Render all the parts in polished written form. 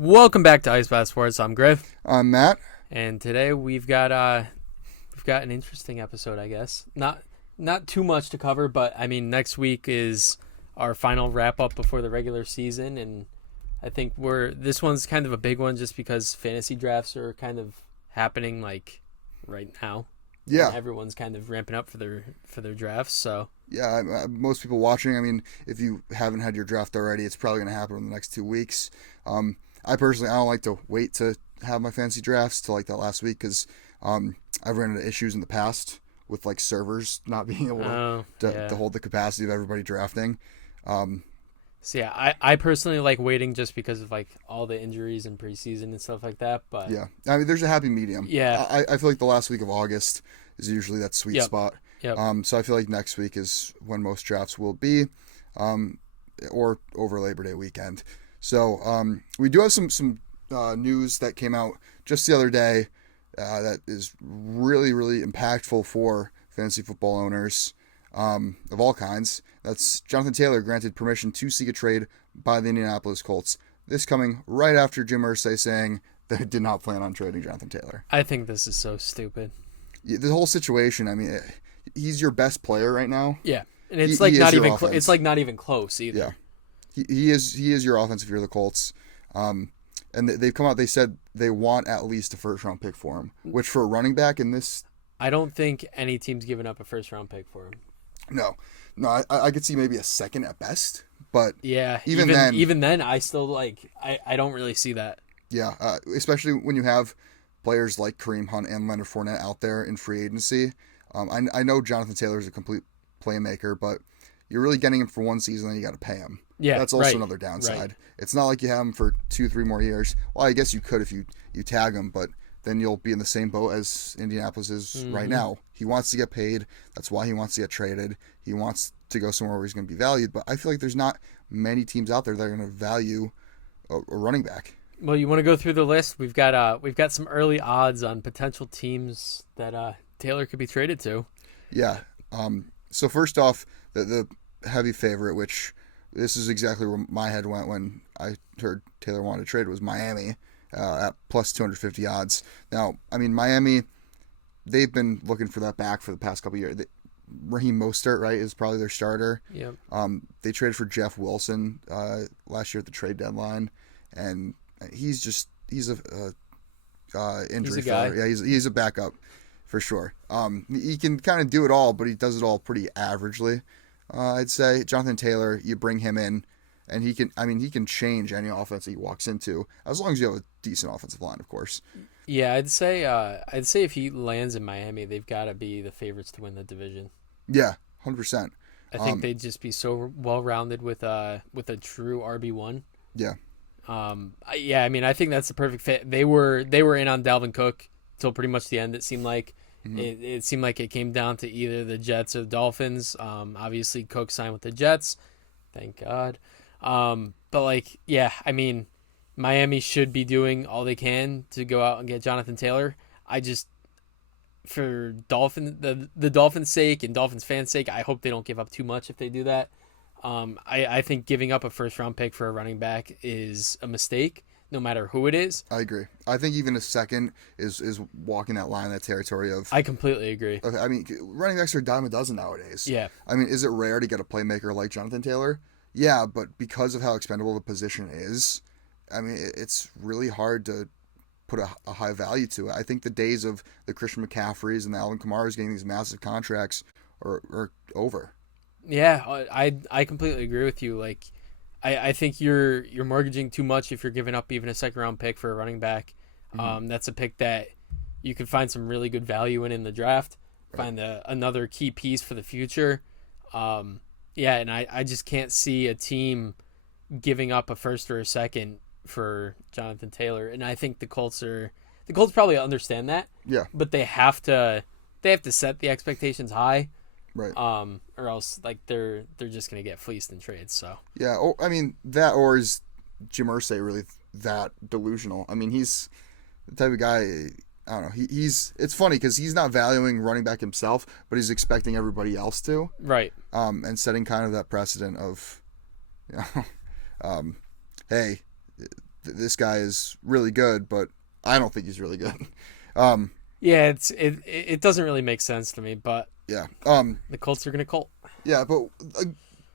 Welcome back to Ice Bath Sports. I'm Griff, I'm Matt. and today we've got an interesting episode. I guess not too much to cover, but I mean next week is our final wrap up before the regular season, and I think this one's kind of a big one just because fantasy drafts are kind of happening like right now. Yeah, and everyone's kind of ramping up for their drafts. So yeah. Most people watching. I mean, if you haven't had your draft already, it's probably going to happen in the next 2 weeks. I don't like to wait to have my fantasy drafts till like that last week because I've run into issues in the past with like servers not being able to hold the capacity of everybody drafting. So yeah, I personally like waiting just because of like all the injuries in preseason and stuff like that. But yeah, I mean, there's a happy medium. Yeah, I feel like the last week of August is usually that sweet spot. Yep. So I feel like next week is when most drafts will be, or over Labor Day weekend. So we do have some news that came out just the other day that is really, really impactful for fantasy football owners of all kinds. That's Jonathan Taylor granted permission to seek a trade by the Indianapolis Colts. This coming right after Jim Irsay saying they did not plan on trading Jonathan Taylor. I think this is so stupid. The whole situation, I mean, he's your best player right now. Yeah, and it's not even close either. Yeah. He is your offense if you're the Colts. And they've come out, they said they want at least a first-round pick for him, which for a running back in this... I don't think any team's given up a first-round pick for him. No, I could see maybe a second at best, but yeah, even then, I still I don't really see that. Yeah, especially when you have players like Kareem Hunt and Leonard Fournette out there in free agency. I know Jonathan Taylor is a complete playmaker, but you're really getting him for one season, and you got to pay him. Yeah, that's also another downside. Right. It's not like you have him for 2-3 more years. Well, I guess you could if you tag him, but then you'll be in the same boat as Indianapolis is right now. He wants to get paid. That's why he wants to get traded. He wants to go somewhere where he's going to be valued. But I feel like there's not many teams out there that are going to value a running back. Well, you want to go through the list? We've got some early odds on potential teams that Taylor could be traded to. Yeah. So first off, the heavy favorite, which this is exactly where my head went when I heard Taylor wanted to trade, was Miami at plus 250 odds. Now, I mean, Miami, they've been looking for that back for the past couple of years. Raheem Mostert, right, is probably their starter. Yep. They traded for Jeff Wilson last year at the trade deadline, and he's a injury filler. Yeah, he's a backup for sure. He can kind of do it all, but he does it all pretty averagely. I'd say Jonathan Taylor, you bring him in, and he can change any offense he walks into, as long as you have a decent offensive line, of course. Yeah, I'd say if he lands in Miami, they've got to be the favorites to win the division. Yeah, 100%. I think they'd just be so well rounded with a true RB1. Yeah. Yeah, I mean, I think that's the perfect fit. They were in on Dalvin Cook till pretty much the end. It seemed like. It seemed like it came down to either the Jets or the Dolphins. Obviously, Cook signed with the Jets. Thank God. But, yeah, I mean, Miami should be doing all they can to go out and get Jonathan Taylor. I just, for the Dolphins' sake and Dolphins fans' sake, I hope they don't give up too much if they do that. I think giving up a first-round pick for a running back is a mistake, no matter who it is. I agree. I think even a second is walking that line, that territory of... I completely agree. I mean, running backs are a dime a dozen nowadays. Yeah. I mean, is it rare to get a playmaker like Jonathan Taylor? Yeah, but because of how expendable the position is, I mean, it's really hard to put a high value to it. I think the days of the Christian McCaffreys and the Alvin Kamaras getting these massive contracts are over. Yeah, I completely agree with you. I think you're mortgaging too much if you're giving up even a second-round pick for a running back. That's a pick that you could find some really good value in the draft, find another key piece for the future. Yeah, and I just can't see a team giving up a first or a second for Jonathan Taylor. And I think the Colts probably understand that. Yeah. But they have to set the expectations high. Right. Or else they're just gonna get fleeced in trades. So yeah, I mean that, or is Jim Irsay really that delusional? I mean, he's the type of guy. I don't know. He's it's funny because he's not valuing running back himself, but he's expecting everybody else to. Right. And setting kind of that precedent of, hey, this guy is really good, but I don't think he's really good. Yeah, it doesn't really make sense to me, but Yeah. the Colts are gonna Colt. Yeah, but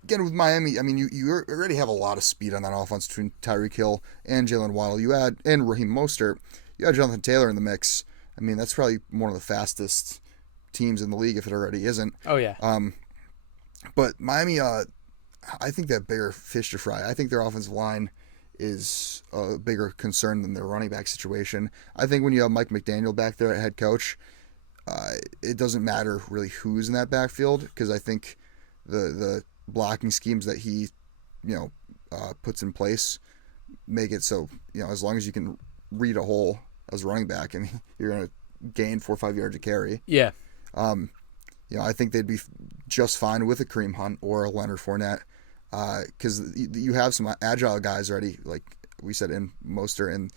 again with Miami, I mean, you already have a lot of speed on that offense between Tyreek Hill and Jalen Waddle. And Raheem Mostert. You add Jonathan Taylor in the mix. I mean, that's probably one of the fastest teams in the league if it already isn't. Oh yeah. But Miami, I think they have bigger fish to fry. I think their offensive line is a bigger concern than their running back situation. I think when you have Mike McDaniel back there at head coach, it doesn't matter really who's in that backfield, because I think the blocking schemes that he, puts in place make it so, as long as you can read a hole as a running back, and you're going to gain 4 or 5 yards of carry. Yeah. I think they'd be just fine with a Kareem Hunt or a Leonard Fournette, because you have some agile guys already, like we said, in Mostert and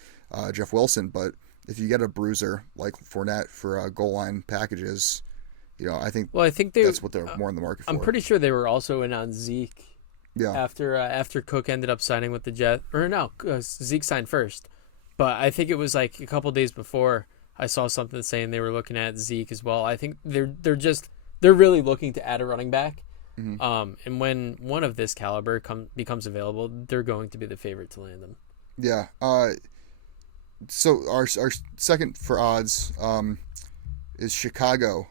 Jeff Wilson. But if you get a bruiser like Fournette for goal line packages, I think that's what they're more in the market for. I'm pretty sure they were also in on Zeke. Yeah. After Cook ended up signing with the Jets, or no, Zeke signed first, but I think it was like a couple days before I saw something saying they were looking at Zeke as well. I think they're really looking to add a running back. Mm-hmm. And when one of this caliber becomes available, they're going to be the favorite to land them. Yeah. So our second for odds is Chicago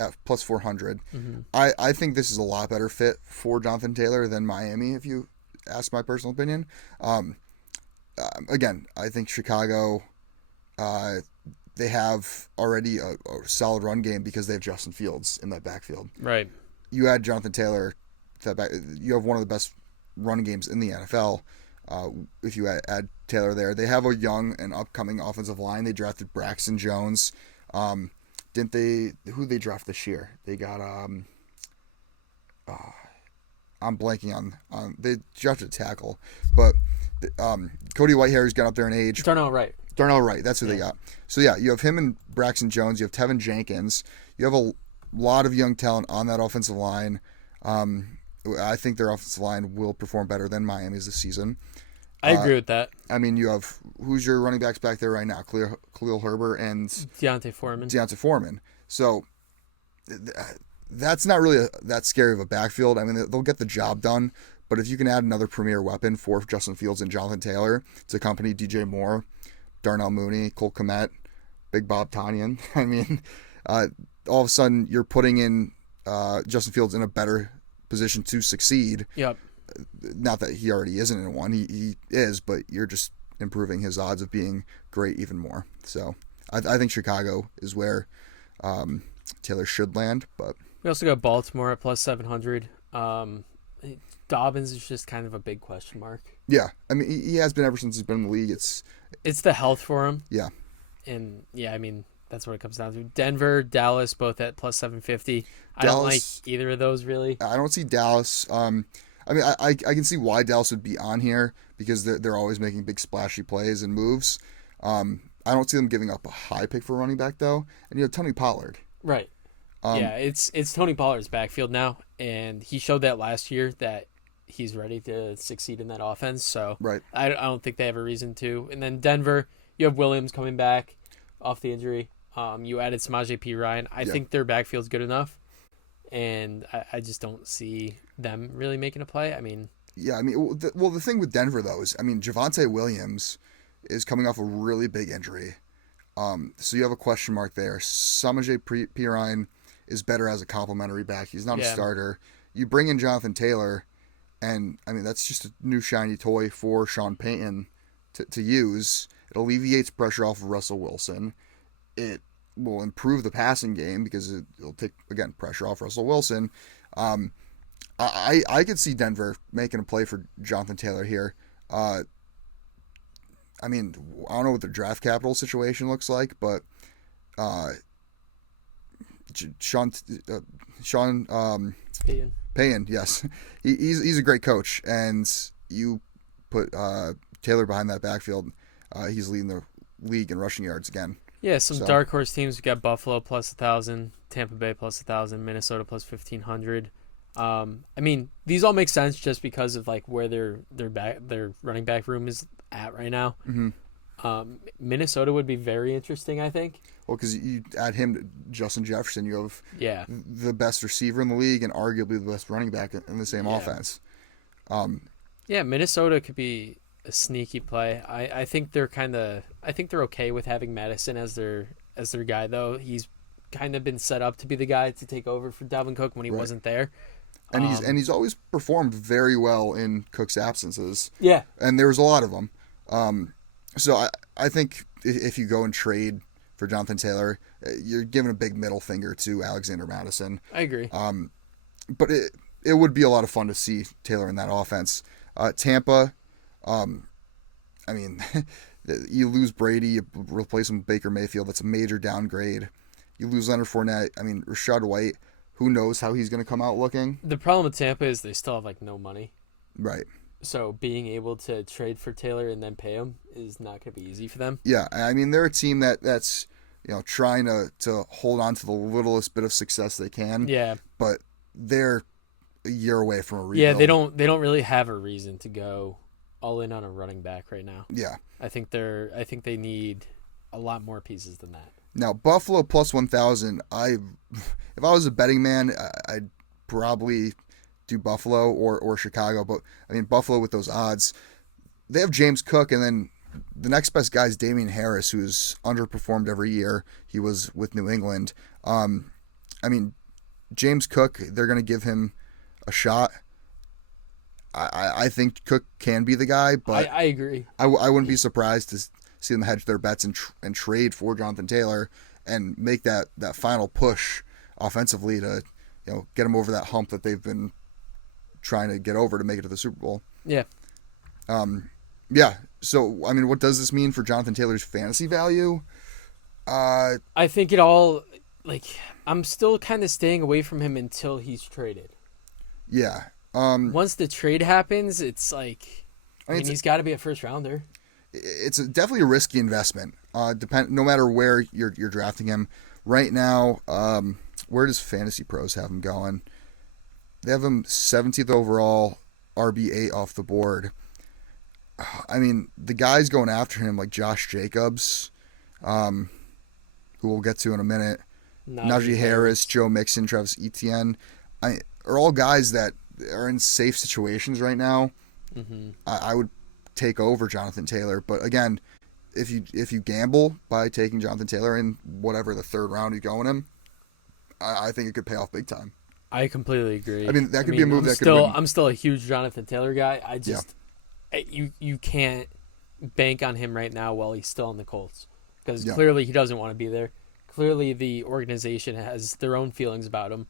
at plus 400. Mm-hmm. I think this is a lot better fit for Jonathan Taylor than Miami, if you ask my personal opinion. Again, I think Chicago, they have already a solid run game because they have Justin Fields in that backfield. Right. You add Jonathan Taylor to that back, you have one of the best run games in the NFL. If you add Taylor there, they have a young and upcoming offensive line. They drafted Braxton Jones. Didn't they? Who did they draft this year? They got I'm blanking on. They drafted a tackle, but Cody Whitehair's got up there in age. Darnell Wright. That's who they got. So yeah, you have him and Braxton Jones. You have Tevin Jenkins. You have a lot of young talent on that offensive line. I think their offensive line will perform better than Miami's this season. I agree with that. I mean, you have, who's your running backs back there right now? Khalil Herbert and Deontay Foreman. So that's not really that scary of a backfield. I mean, they'll get the job done. But if you can add another premier weapon for Justin Fields and Jonathan Taylor to accompany DJ Moore, Darnell Mooney, Cole Kmet, Big Bob Tonyan, I mean, all of a sudden you're putting in Justin Fields in a better position to succeed. Yep. Not that he already isn't in one. He is, but you're just improving his odds of being great even more. So I think Chicago is where Taylor should land. But we also got Baltimore at plus 700. Dobbins is just kind of a big question mark. Yeah. I mean, he has been ever since he's been in the league. It's the health for him. Yeah. And, yeah, I mean, that's what it comes down to. Denver, Dallas, both at plus 750. I don't like either of those, really. I don't see Dallas. I mean, I can see why Dallas would be on here because they're always making big splashy plays and moves. I don't see them giving up a high pick for running back, though. And you have Tony Pollard. Right. Yeah, it's Tony Pollard's backfield now, and he showed that last year that he's ready to succeed in that offense. So right. I don't think they have a reason to. And then Denver, you have Williams coming back off the injury. You added Samaje Perine. I think their backfield's good enough, and I just don't see them really making a play. I mean, yeah, I mean, the thing with Denver though is, I mean, Javonte Williams is coming off a really big injury, so you have a question mark there. Samaje Perine is better as a complimentary back. He's not a starter. You bring in Jonathan Taylor, and I mean that's just a new shiny toy for Sean Payton to use. It alleviates pressure off of Russell Wilson. It will improve the passing game because it'll take, again, pressure off Russell Wilson. I could see Denver making a play for Jonathan Taylor here. I mean, I don't know what their draft capital situation looks like, but Sean Payton, yes, he's a great coach, and you put Taylor behind that backfield, he's leading the league in rushing yards again. Yeah, some dark horse teams. We got Buffalo plus 1,000, Tampa Bay plus 1,000, Minnesota plus 1,500. I mean, these all make sense just because of like where their running back room is at right now. Mm-hmm. Minnesota would be very interesting, I think. Well, because you add him to Justin Jefferson, you have Yeah. the best receiver in the league and arguably the best running back in the same offense. Yeah, Minnesota could be a sneaky play. I think they're okay with having Madison as their guy, though. He's kind of been set up to be the guy to take over for Dalvin Cook when he wasn't there. And he's always performed very well in Cook's absences. Yeah. And there was a lot of them. So I think if you go and trade for Jonathan Taylor, you're giving a big middle finger to Alexander Madison. I agree. But it would be a lot of fun to see Taylor in that offense. Tampa, I mean, you lose Brady, you replace him with Baker Mayfield. That's a major downgrade. You lose Leonard Fournette. I mean, Rashad White, who knows how he's going to come out looking? The problem with Tampa is they still have no money. Right. So being able to trade for Taylor and then pay him is not going to be easy for them. Yeah, I mean, they're a team that's trying to hold on to the littlest bit of success they can. Yeah. But they're a year away from a rebuild. Yeah, they don't really have a reason to go all in on a running back right now. Yeah. I think they need a lot more pieces than that. Now, Buffalo plus 1,000, if I was a betting man, I'd probably do Buffalo or Chicago. But, I mean, Buffalo with those odds, they have James Cook, and then the next best guy is Damian Harris, who's underperformed every year. He was with New England. I mean, James Cook, they're going to give him a shot. I think Cook can be the guy, but I agree. I wouldn't be surprised to see them hedge their bets and trade for Jonathan Taylor and make that final push offensively to get him over that hump that they've been trying to get over to make it to the Super Bowl. Yeah. Yeah. So, I mean, what does this mean for Jonathan Taylor's fantasy value? I think it all, I'm still kind of staying away from him until he's traded. Yeah. Once the trade happens, it's he's got to be a first rounder. It's definitely a risky investment. No matter where you're drafting him. Right now, where does Fantasy Pros have him going? They have him 17th overall, RB8 off the board. I mean, the guys going after him like Josh Jacobs, who we'll get to in a minute, Najee Harris, Joe Mixon, Travis Etienne, are all guys that are in safe situations right now. Mm-hmm. I would take over Jonathan Taylor, but again, if you gamble by taking Jonathan Taylor in whatever the third round you go in him, I think it could pay off big time. I completely agree. I mean, that could be a move that could win. I'm still a huge Jonathan Taylor guy. I just you can't bank on him right now while he's still on the Colts because clearly he doesn't want to be there. Clearly the organization has their own feelings about him,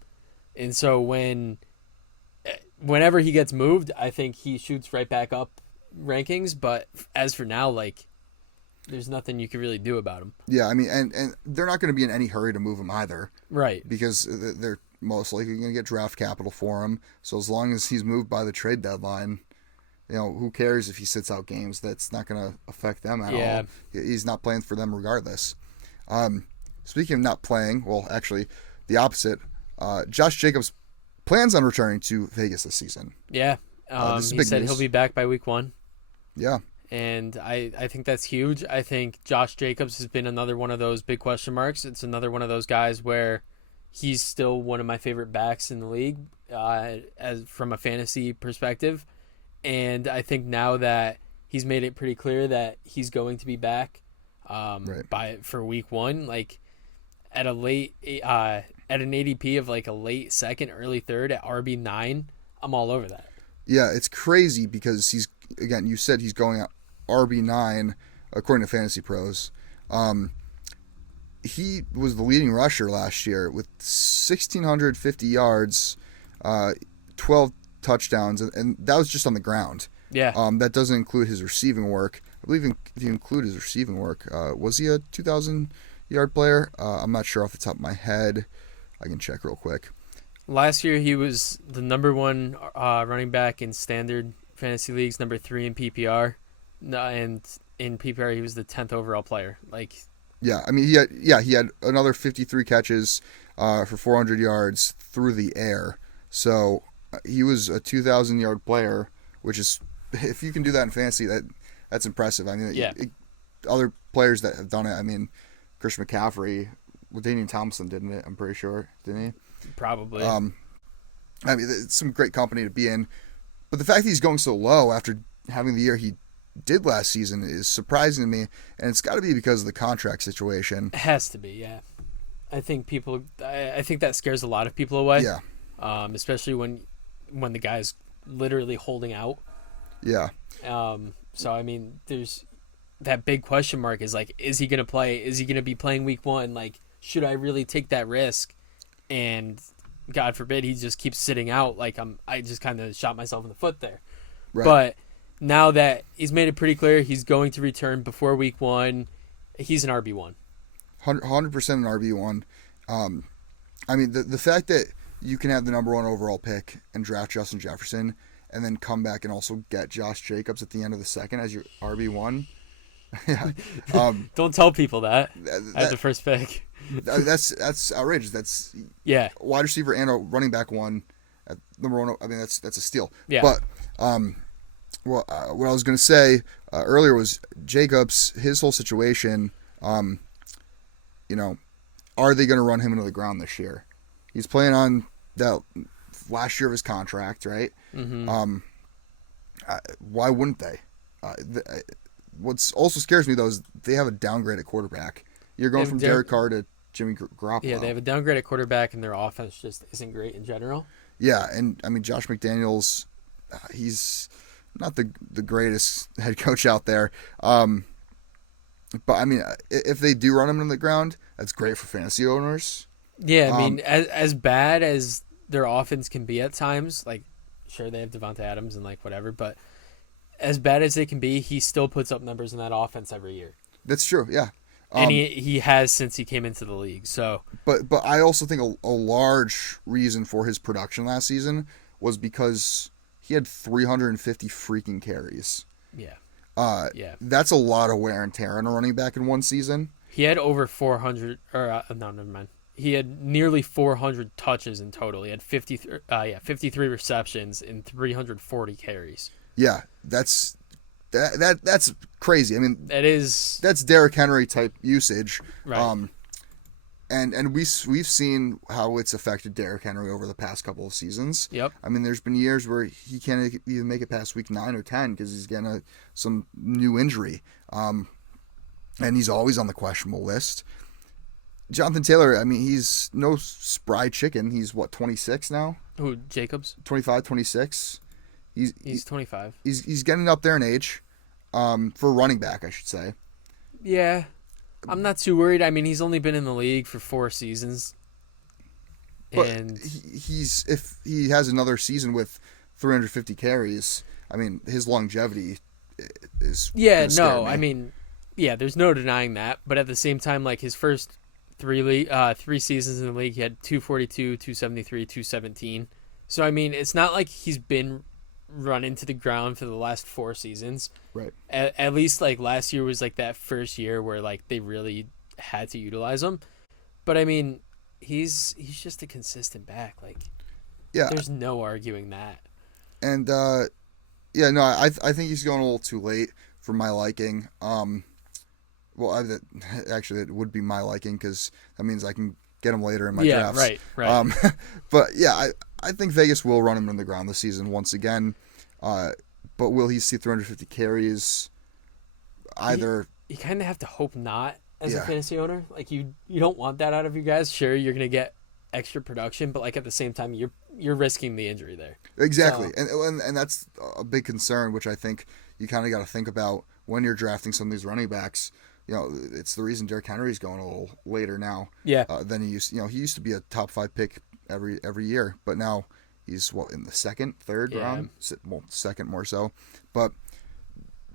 and so whenever he gets moved, I think he shoots right back up rankings. But as for now, there's nothing you can really do about him. Yeah, I mean, and they're not going to be in any hurry to move him either. Right. Because they're most likely going to get draft capital for him. So as long as he's moved by the trade deadline, who cares if he sits out games? That's not going to affect them at all. He's not playing for them regardless. Speaking of not playing, well, actually, the opposite. Josh Jacobs plans on returning to Vegas this season. Yeah. He said he'll be back by week 1. Yeah. And I think that's huge. I think Josh Jacobs has been another one of those big question marks. It's another one of those guys where he's still one of my favorite backs in the league as from a fantasy perspective. And I think now that he's made it pretty clear that he's going to be back for week 1, at a late at an ADP of a late second, early third at RB9, I'm all over that. Yeah, it's crazy because you said he's going at RB9 according to Fantasy Pros. He was the leading rusher last year with 1,650 yards, 12 touchdowns, and that was just on the ground. Yeah. That doesn't include his receiving work. I believe if you include his receiving work, was he a 2,000-yard player? I'm not sure off the top of my head. I can check real quick. Last year, he was the number 1 running back in standard fantasy leagues, number 3 in PPR, and in PPR he was the 10th overall player. Yeah, I mean he had another 53 catches for 400 yards through the air. So he was a 2,000-yard player, which is, if you can do that in fantasy, that's impressive. I mean, Yeah. Other players that have done it. I mean, Christian McCaffrey, well, Daniel Thompson didn't it? I'm pretty sure, didn't he? Probably. I mean, it's some great company to be in, but the fact that he's going so low after having the year he did last season is surprising to me, and it's got to be because of the contract situation. It has to be, yeah. I think that scares a lot of people away. Yeah. Especially when the guy's literally holding out. Yeah. So I mean, there's that big question mark is like, is he gonna play? Is he gonna be playing week 1? Like, should I really take that risk? And God forbid he just keeps sitting out. Like I just kind of shot myself in the foot there. Right. But now that he's made it pretty clear he's going to return before week 1, he's an RB1. 100% an RB1. I mean, the fact that you can have the number 1 overall pick and draft Justin Jefferson and then come back and also get Josh Jacobs at the end of the second as your RB1. Yeah. Don't tell people that at the first pick. That's outrageous. That's wide receiver and a running back 1 at number 1. I mean, that's a steal. Yeah. But what I was going to say earlier was Jacobs, his whole situation. Are they going to run him into the ground this year? He's playing on that last year of his contract, right? Mm-hmm. Why wouldn't they? What's also scares me though is they have a downgrade at quarterback. You're going from Derek Carr to Jimmy Garoppolo. Yeah, they have a downgrade at quarterback, and their offense just isn't great in general. Yeah, and I mean Josh McDaniels, he's not the greatest head coach out there. But I mean, if they do run him into the ground, that's great for fantasy owners. Yeah, I mean, as bad as their offense can be at times, like, sure, they have Devonta Adams and, like, whatever, but as bad as they can be, he still puts up numbers in that offense every year. That's true, yeah. And he has since he came into the league, so. But I also think a large reason for his production last season was because he had 350 freaking carries. Yeah. That's a lot of wear and tear on a running back in one season. He had over 400, no, never mind. He had nearly 400 touches in total. He had 53 receptions and 340 carries. Yeah, that's crazy. I mean, that's Derrick Henry type usage. Right. And we've seen how it's affected Derrick Henry over the past couple of seasons. Yep. I mean, there's been years where he can't even make it past week 9 or 10 because he's getting some new injury. And he's always on the questionable list. Jonathan Taylor, I mean, he's no spry chicken. He's, 26 now? Who, Jacobs? 25, 26. He's 25. He's getting up there in age, for a running back, I should say. Yeah. I'm not too worried. I mean, he's only been in the league for 4 seasons. But and if he has another season with 350 carries, I mean, his longevity is I mean, there's no denying that. But at the same time, like his first 3 seasons in the league, he had 242, 273, 217. So I mean, it's not like he's been run into the ground for the last 4 seasons. Right. At least like last year was like that first year where like they really had to utilize him. But I mean, he's just a consistent back. Like, there's no arguing that. And I think he's going a little too late for my liking. Actually, it would be my liking because that means I can get him later in my drafts. Right. But yeah, I think Vegas will run him in the ground this season once again. But will he see 350 carries? Either you kind of have to hope not as a fantasy owner. Like you don't want that out of you guys. Sure, you're gonna get extra production, but like at the same time, you're risking the injury there. Exactly, and that's a big concern, which I think you kind of got to think about when you're drafting some of these running backs. You know, it's the reason Derrick Henry's going a little later now. Yeah. Than he used. He used to be a top 5 pick every year, but now he's in the second, third round, second more so. But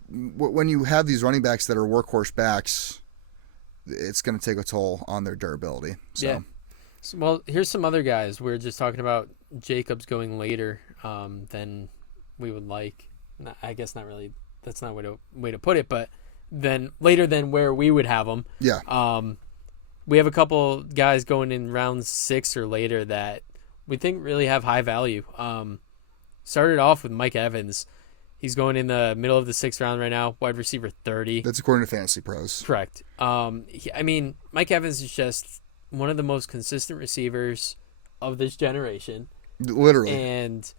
when you have these running backs that are workhorse backs, it's going to take a toll on their durability. So. Yeah. Well, here's some other guys. We're just talking about Jacobs going later than we would like. I guess not really. That's not a way to put it, but then later than where we would have them. Yeah. We have a couple guys going in round 6 or later that we think really have high value. Started off with Mike Evans. He's going in the middle of the 6th round right now, wide receiver 30. That's according to Fantasy Pros. Correct. Mike Evans is just one of the most consistent receivers of this generation. Literally. And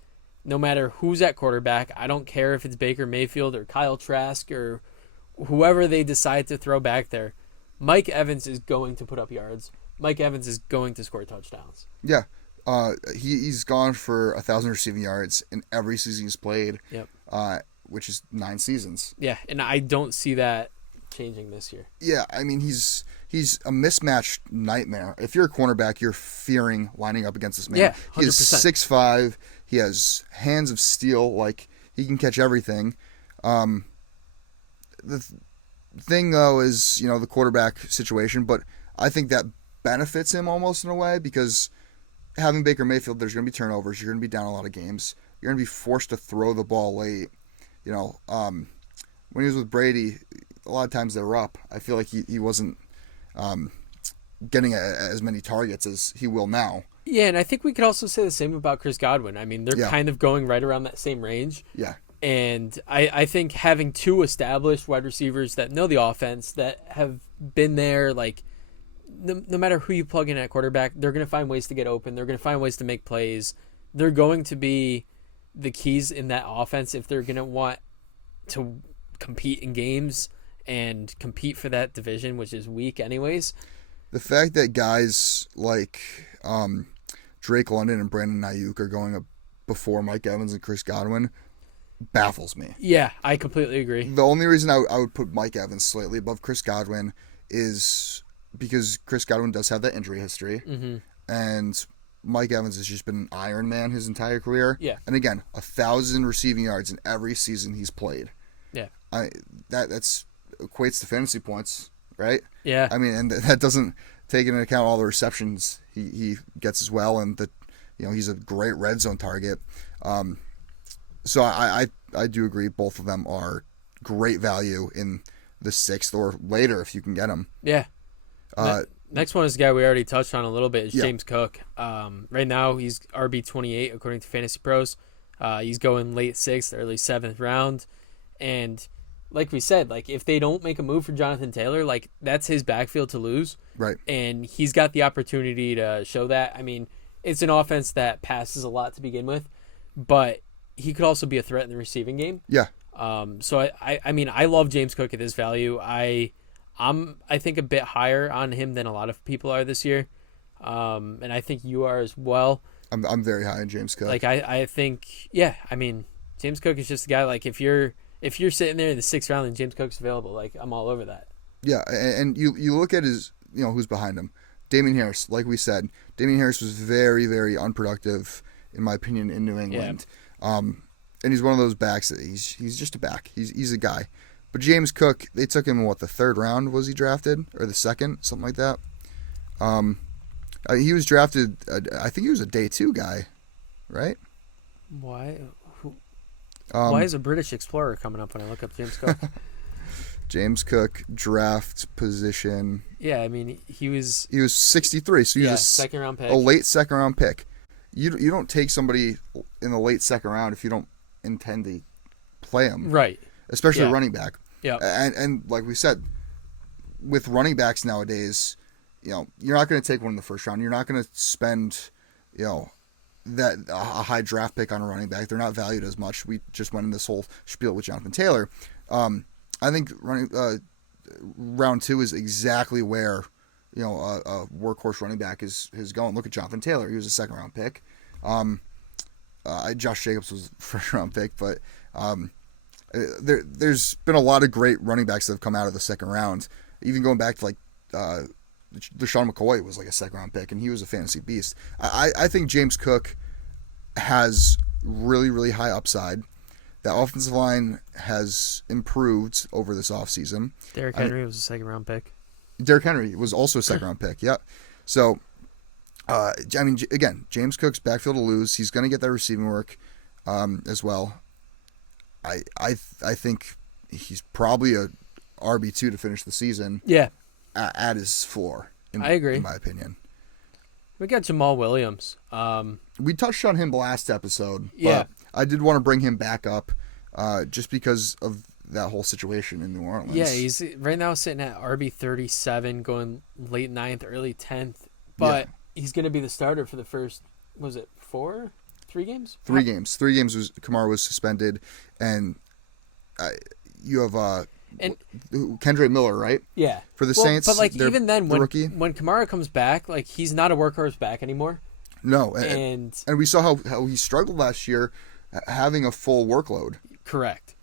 no matter who's at quarterback, I don't care if it's Baker Mayfield or Kyle Trask or whoever they decide to throw back there. Mike Evans is going to put up yards. Mike Evans is going to score touchdowns. Yeah. He's gone for 1,000 receiving yards in every season he's played. Yep. Which is 9 seasons. Yeah, and I don't see that changing this year. Yeah, I mean he's a mismatched nightmare. If you're a cornerback, you're fearing lining up against this man. Yeah, 100%. He is 6'5". He has hands of steel. Like, he can catch everything. The thing though is, the quarterback situation, but I think that benefits him almost in a way, because having Baker Mayfield, there's going to be turnovers. You're going to be down a lot of games. You're going to be forced to throw the ball late. When he was with Brady, a lot of times they were up. I feel like he wasn't getting as many targets as he will now. Yeah, and I think we could also say the same about Chris Godwin. I mean, they're kind of going right around that same range. Yeah. And I think having two established wide receivers that know the offense, that have been there, like, no matter who you plug in at quarterback, they're going to find ways to get open. They're going to find ways to make plays. They're going to be the keys in that offense if they're going to want to compete in games and compete for that division, which is weak anyways. The fact that guys like Drake London and Brandon Ayuk are going up before Mike Evans and Chris Godwin baffles me. Yeah, I completely agree. The only reason I would put Mike Evans slightly above Chris Godwin is because Chris Godwin does have that injury history, and Mike Evans has just been an Iron Man his entire career. Yeah. And again, 1,000 receiving yards in every season he's played. Yeah. That's equates to fantasy points, right? Yeah. I mean, and that doesn't take into account all the receptions he gets as well, and he's a great red zone target. So I do agree both of them are great value in the 6th or later if you can get them. Yeah. Next one is the guy we already touched on a little bit, is James Cook. Right now he's RB28 according to Fantasy Pros. He's going late 6th, early 7th round. And like we said, like, if they don't make a move for Jonathan Taylor, like, that's his backfield to lose. Right. And he's got the opportunity to show that. I mean, it's an offense that passes a lot to begin with, but he could also be a threat in the receiving game. Yeah. So I love James Cook at this value. I'm I think a bit higher on him than a lot of people are this year. And I think you are as well. I'm very high on James Cook. Like, I think, yeah, I mean, James Cook is just a guy, like, if you're sitting there in the 6th round and James Cook's available, like, I'm all over that. Yeah, and you look at his, who's behind him. Damien Harris, like we said. Damien Harris was very, very unproductive, in my opinion, in New England. Yeah. And he's one of those backs that he's just a back. He's a guy. But James Cook, they took him, the 3rd round was he drafted? Or the 2nd? Something like that. He was drafted, I think he was a day 2 guy, right? Why? Why is a British explorer coming up when I look up James Cook? James Cook draft position. Yeah, I mean, he was 63, so he was a 2nd round pick. A late 2nd round pick. You don't take somebody in the late 2nd round if you don't intend to play him, right? Especially a running back. Yeah, and like we said, with running backs nowadays, you're not going to take one in the 1st round. You're not going to spend, that a high draft pick on a running back. They're not valued as much. We just went in this whole spiel with Jonathan Taylor. I think round 2 is exactly where a workhorse running back is going. Look at Jonathan Taylor. He was a 2nd round pick. Josh Jacobs was a 1st round pick, but there's been a lot of great running backs that have come out of the 2nd round. Even going back to LaShawn McCoy was like a 2nd round pick, and he was a fantasy beast. I think James Cook has really, really high upside. The offensive line has improved over this offseason. Derrick Henry was a 2nd round pick. Derrick Henry was also a 2nd round pick, yeah. So, again, James Cook's backfield to lose. He's going to get that receiving work as well. I think he's probably a RB2 to finish the season. Yeah. At his floor. I agree. In my opinion. We got Jamal Williams. We touched on him last episode. Yeah. But I did want to bring him back up just because of that whole situation in New Orleans. Yeah, he's right now sitting at RB37, going late 9th, early 10th, but he's going to be the starter for the first, was it 3 games? 3 games. 3 games was Kamara was suspended, and you have and Kendra Miller, right? Yeah. For the Saints. But like even then, when rookie. when Kamara comes back, like he's not a workhorse back anymore. No, and we saw how he struggled last year having a full workload. Correct.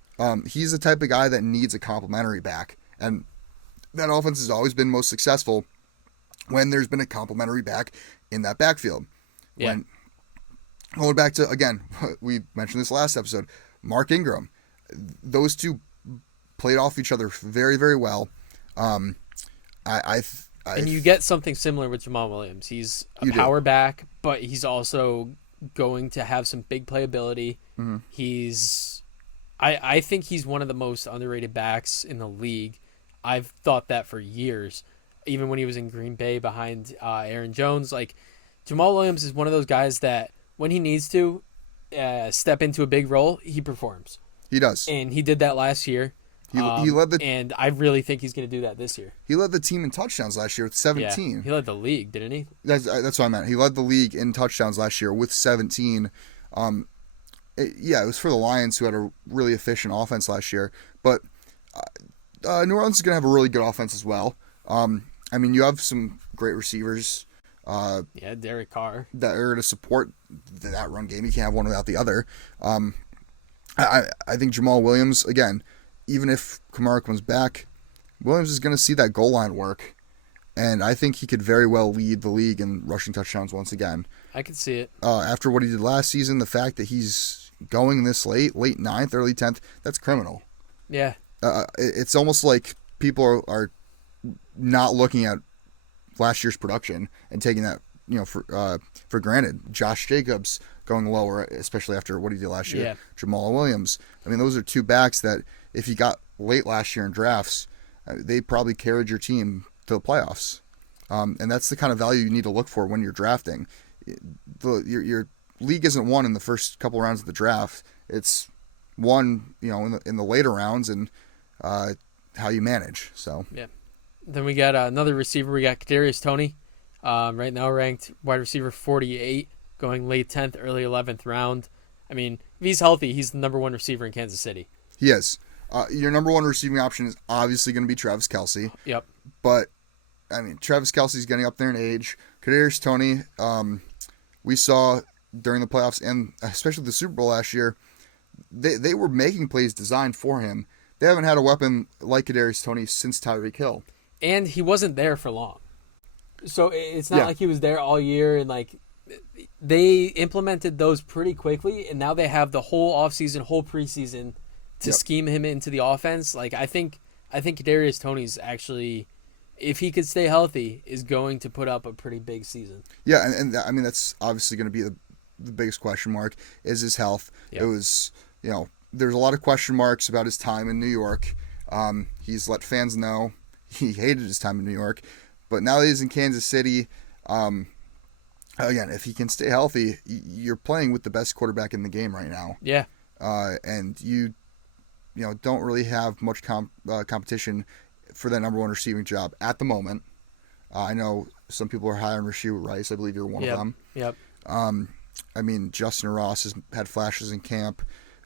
He's the type of guy that needs a complimentary back, and that offense has always been most successful when there's been a complimentary back in that backfield. Yeah. When going back to, again, we mentioned this last episode, Mark Ingram, those two played off each other very, very well. And you get something similar with Jamal Williams. He's a power back, but he's also going to have some big playability. Mm-hmm. I think he's one of the most underrated backs in the league. I've thought that for years, even when he was in Green Bay behind Aaron Jones. Like Jamal Williams is one of those guys that when he needs to step into a big role, he performs. He does, and he did that last year. He led and I really think he's going to do that this year. He led the team in touchdowns last year with 17. Yeah, he led the league, didn't he? That's what I meant. He led the league in touchdowns last year with 17. It was for the Lions, who had a really efficient offense last year. But New Orleans is going to have a really good offense as well. You have some great receivers. Derek Carr. That are going to support that run game. You can't have one without the other. I think Jamal Williams, again, even if Kamara comes back, Williams is going to see that goal line work. And I think he could very well lead the league in rushing touchdowns once again. I could see it. After what he did last season, the fact that he's going this late 9th, early 10th, that's criminal. Yeah. It's almost like people are not looking at last year's production and taking that for granted. Josh Jacobs going lower, especially after what he did last year. Yeah. Jamal Williams. Those are 2 backs that if you got late last year in drafts, they probably carried your team to the playoffs. And that's the kind of value you need to look for when you're drafting. Your league isn't won in the first couple rounds of the draft. It's won, in the later rounds and how you manage. So yeah. Then we got another receiver. We got Kadarius Toney, right now ranked wide receiver 48, going late 10th, early 11th round. If he's healthy, he's the number 1 receiver in Kansas City. He is. Your number 1 receiving option is obviously going to be Travis Kelce. Yep. But Travis Kelce's getting up there in age. Kadarius Toney, we saw during the playoffs and especially the Super Bowl last year, they were making plays designed for him. They haven't had a weapon like Kadarius Toney since Tyreek Hill. And he wasn't there for long. So it's not like he was there all year, and they implemented those pretty quickly, and now they have the whole offseason, whole preseason to scheme him into the offense. I think Kadarius Toney's actually, if he could stay healthy, is going to put up a pretty big season. Yeah, and that's obviously going to be the biggest question mark is his health. Yep. It was, there's a lot of question marks about his time in New York. He's let fans know he hated his time in New York, but now that he's in Kansas City, again, if he can stay healthy, you're playing with the best quarterback in the game right now. Yeah. And you don't really have much competition for that number 1 receiving job at the moment. I know some people are high on Rashee Rice. I believe you're one of them. Yep. Justin Ross has had flashes in camp.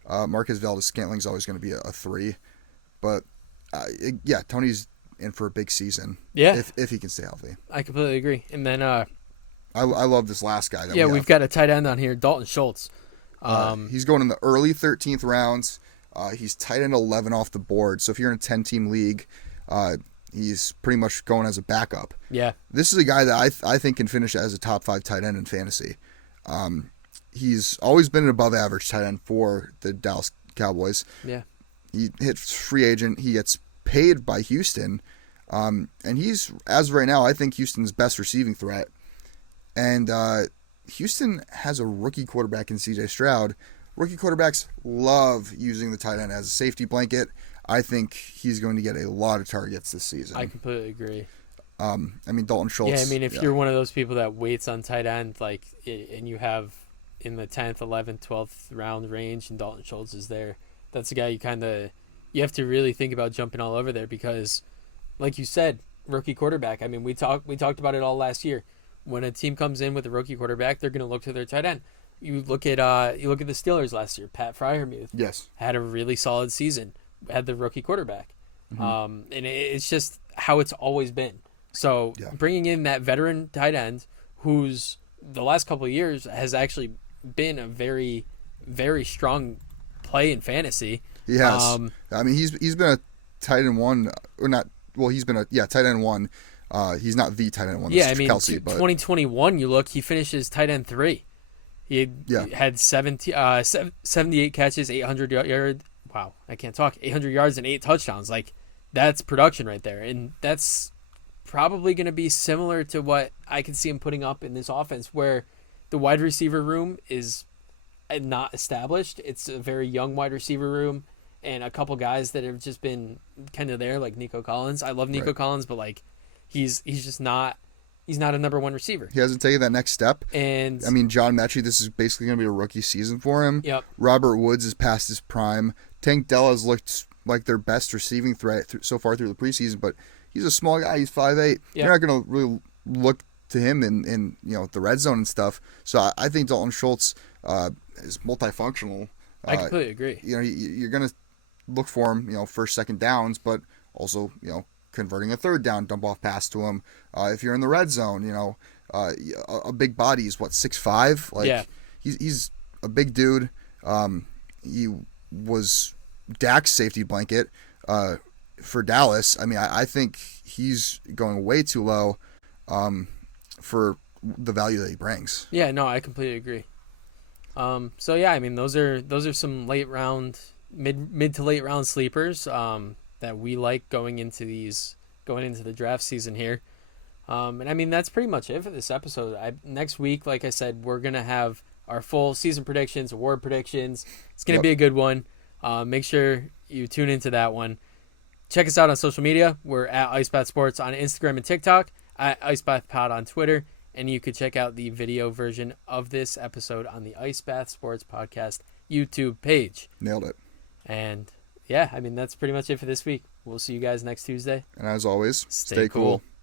Marquez Valdes-Scantling is always going to be a 3. But, Tony's in for a big season. Yeah. If he can stay healthy. I completely agree. And then I love this last guy. We've got a tight end on here, Dalton Schultz. He's going in the early 13th rounds. He's tight end 11 off the board. So if you're in a 10-team league, he's pretty much going as a backup. Yeah. This is a guy that I think can finish as a top 5 tight end in fantasy. He's always been an above average tight end for the Dallas Cowboys. Yeah. He hits free agent. He gets paid by Houston. And he's, as of right now, I think Houston's best receiving threat. And Houston has a rookie quarterback in C.J. Stroud. Rookie quarterbacks love using the tight end as a safety blanket. I think he's going to get a lot of targets this season. I completely agree. Dalton Schultz. Yeah, if you're one of those people that waits on tight end, and you have in the 10th, 11th, 12th round range, and Dalton Schultz is there, that's a guy you have to really think about jumping all over there because, like you said, rookie quarterback. I mean, we talked about it all last year. When a team comes in with a rookie quarterback, they're going to look to their tight end. You look at the Steelers last year. Pat Freiermuth, yes, had a really solid season. Had the rookie quarterback, and it's just how it's always been. So bringing in that veteran tight end, who's the last couple of years has actually been a very, very strong play in fantasy. He has. I mean, he's been a tight end one, or not. Well, he's been tight end one. He's not the tight end one. Yeah, I mean, Kelsey, but 2021. You look, he finishes tight end 3. He had 78 catches, 800 yards. Wow, I can't talk. 800 yards and 8 touchdowns. Like, that's production right there, and that's probably going to be similar to what I can see him putting up in this offense, where the wide receiver room is not established. It's a very young wide receiver room, and a couple guys that have just been kind of there, like Nico Collins. I love Nico Collins, but like he's just not. He's not a number one receiver. He hasn't taken that next step. And I mean, John Mechie, this is basically going to be a rookie season for him. Yep. Robert Woods is past his prime. Tank Dell has looked like their best receiving threat so far through the preseason, but he's a small guy. He's 5'8". Yep. You're not going to really look to him in the red zone and stuff. So I think Dalton Schultz is multifunctional. I completely agree. You're going to look for him, first, second downs, but also, converting a third down, dump off pass to him. If you're in the red zone, a big body is 6'5". Like he's a big dude. He was Dak's safety blanket for Dallas. I mean, I think he's going way too low for the value that he brings. Yeah, no, I completely agree. So yeah, I mean, those are some late round, mid to late round sleepers that we like going into the draft season here. And I mean, that's pretty much it for this episode. Next week, like I said, we're going to have our full season predictions, award predictions. It's going to be a good one. Make sure you tune into that one. Check us out on social media. We're at IceBath Sports on Instagram and TikTok, at IceBath Pod on Twitter. And you could check out the video version of this episode on the IceBath Sports Podcast YouTube page. Nailed it. And yeah, I mean, that's pretty much it for this week. We'll see you guys next Tuesday. And as always, stay cool.